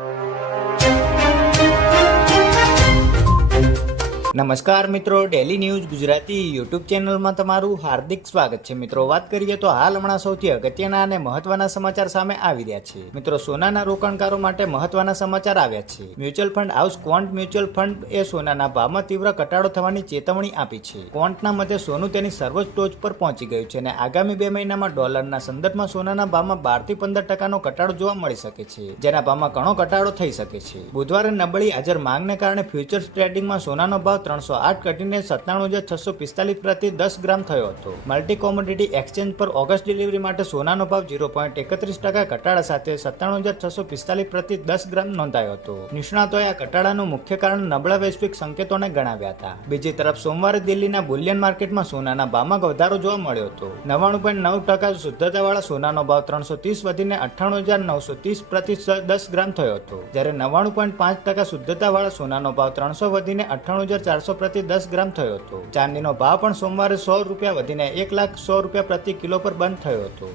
you. નમસ્કાર મિત્રો daily news Gujarati YouTube ચેનલમાં તમારું હાર્દિક સ્વાગત છે. મિત્રો, વાત કરીએ તો હાલ હમણાં સૌથી અગત્યના અને મહત્વના સમાચાર સામે આવી રહ્યા છે. મિત્રો, સોનાના રોકાણકારો માટે મહત્વના સમાચાર આવ્યા છે. Mutual fund house Quant mutual fund એ સોનાના ભાવમાં તીવ્ર ઘટાડો થવાની ચેતવણી આપી છે. ક્વોન્ટના મતે સોનું તેની સર્વોચ્ચ ટોચ પર પહોંચી ગયું છે અને આગામી બે મહિનામાં ડોલરના સંદર્ભમાં સોનાના ભાવમાં બારથી પંદર ટકાનો ઘટાડો જોવા મળી શકે છે, જેના ભાવમાં ઘણો ઘટાડો થઈ શકે છે. બુધવારે નબળી હાજર માંગને કારણે ફ્યુચર્સ ટ્રેડિંગમાં સોનાનો ભાવ ત્રણસો આઠ ઘટીને સત્તાણું હજાર છસો પિસ્તાલીસ પ્રતિ દસ ગ્રામ થયો હતો. મલ્ટી કોમોડિટી એક્સચેન્જ પર ઓગસ્ટ ડિલિવરી માટે સોનાનો ભાવ ઝીરો પોઈન્ટ એકત્રીસ ટકા ઘટાડા સાથે સત્તાણું હજાર છસો પિસ્તાલીસ પ્રતિ દસ ગ્રામ નોંધાયો હતો. નિષ્ણાતોએ આ ઘટાડાનું મુખ્ય કારણ નબળા વૈશ્વિક સંકેતોને ગણાવ્યા હતા. બીજી તરફ સોમવારે દિલ્હીના બુલિયન માર્કેટમાં સોનાના ભાવમાં વધારો જોવા મળ્યો હતો. નવ્વાણું પોઈન્ટ નવ ટકા શુદ્ધતાવાળા સોનાનો ભાવ ત્રણસો ત્રીસ વધીને અઠ્ઠાણું હજાર નવસો ત્રીસ પ્રતિ દસ ગ્રામ થયો હતો. જ્યારે નવ્વાણું પોઈન્ટ પાંચ ટકા શુદ્ધતાવાળા સોનાનો ભાવ ત્રણસો વધીને અઠ્ઠાણું હજાર ચારસો પ્રતિ દસ ગ્રામ થયો હતો. ચાંદીનો ભાવ પણ સોમવારે સો રૂપિયા વધીને એક લાખ સો રૂપિયા પ્રતિ કિલો પર બંધ થયો હતો.